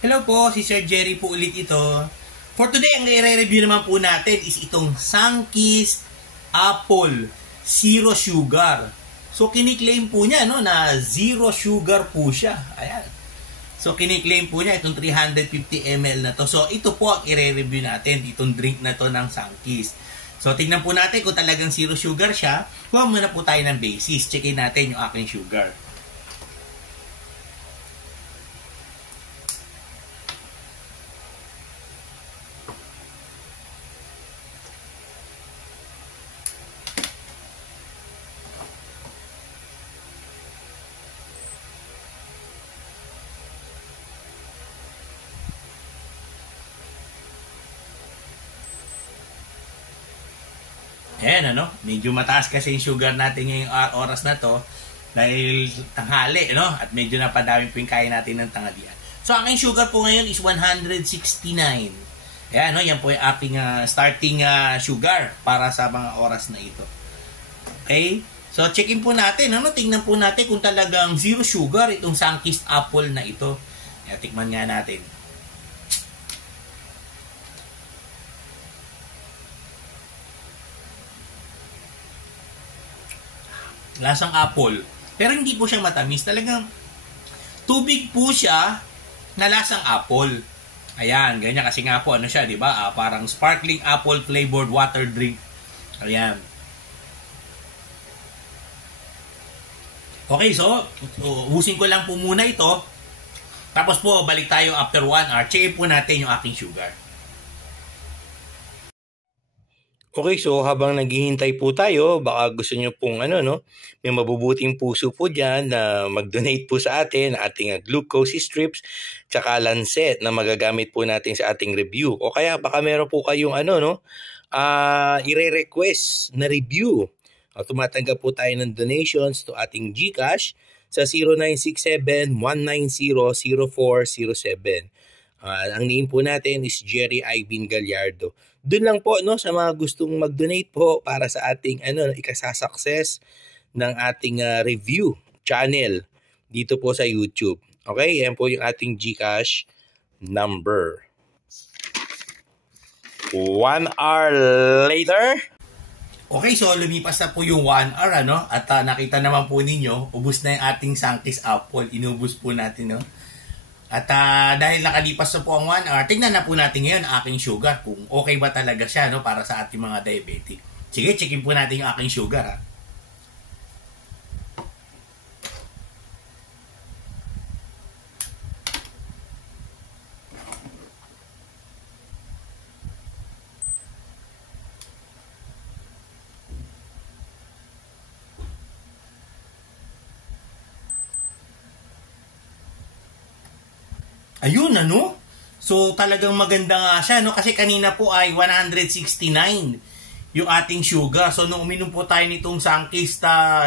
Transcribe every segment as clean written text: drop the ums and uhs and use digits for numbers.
Hello po, si Sir Jerry po ulit ito. For today, ang i-review naman po natin is itong Sunkist Apple Zero Sugar. So, kiniklaim po niya na zero sugar po siya. Ayan. So, kiniklaim po niya itong 350 ml na to. So, ito po ang i-review natin, itong drink na to ng Sunkist. So, tingnan po natin kung talagang zero sugar siya. Kuha muna po tayo ng basis. Checkin natin yung aking sugar. Ayan, medyo mataas kasi yung sugar natin ngayong oras na to dahil tanghali, at medyo napadami po yung kaya natin ng tanghalian. So, ang aking sugar po ngayon is 169. Ayan, yan po yung aking starting sugar para sa mga oras na ito. Okay? So, check-in po natin, tingnan po natin kung talagang zero sugar itong Sunkist Apple na ito. Ayan, tikman nga natin. Lasang apple. Pero hindi po siya matamis. Talagang tubig po siya na lasang apple. Ayan, ganyan kasi nga po siya, 'di ba? Parang sparkling apple flavored water drink. Ayan. Okay, so ubusin ko lang po muna ito. Tapos po balik tayo after 1 hour. Check po natin yung aking sugar. Okay, so habang naghihintay po tayo, baka gusto nyo pong may mabubuting puso po dyan na mag-donate po sa atin, ating glucose strips, tsaka lancet na magagamit po natin sa ating review. O kaya baka meron po kayong i-request na review. Tumatanggap po tayo ng donations to ating GCash sa 0967-190-0407. Ang name po natin is Jerry Ivan Gallardo. Doon lang po sa mga gustong mag-donate po para sa ating ikasasucess ng ating review channel dito po sa YouTube. Okay, yan po yung ating GCash number. 1 hour later. Okay, so lumipas na po yung 1 hour at nakita naman po ninyo, ubos na yung ating Sunkist Apple. Inubos po natin At dahil nakalipas na po ang 1 hour, tingnan na po natin ngayon ang aking sugar kung okay ba talaga siya para sa ating mga diabetic. Sige, checkin po natin yung aking sugar. Ayun, So, talagang maganda nga siya, Kasi kanina po ay 169 yung ating sugar. So, nung uminom po tayo nitong Sunkist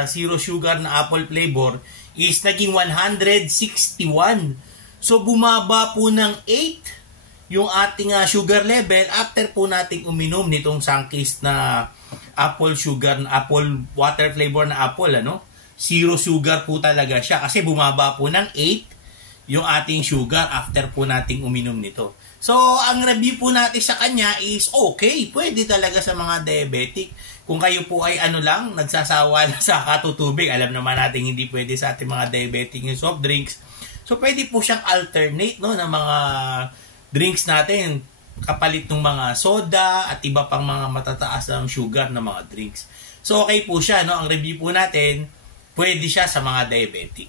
zero sugar na apple flavor, is naging 161. So, bumaba po ng 8 yung ating sugar level after po nating uminom nitong Sunkist na apple sugar, na apple water flavor na apple, Zero sugar po talaga siya kasi bumaba po ng 8 yung ating sugar after po nating uminom nito. So, ang review po natin sa kanya is okay. Pwede talaga sa mga diabetic. Kung kayo po ay nagsasawa na sa katutubig, alam naman natin hindi pwede sa ating mga diabetic yung soft drinks. So, pwede po siyang alternate ng mga drinks natin kapalit ng mga soda at iba pang mga matataas ng sugar na mga drinks. So, okay po siya. Ang review po natin, pwede siya sa mga diabetic.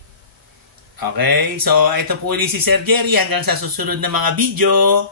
Okay, so ito po ulit si Sir Jerry hanggang sa susunod na mga video.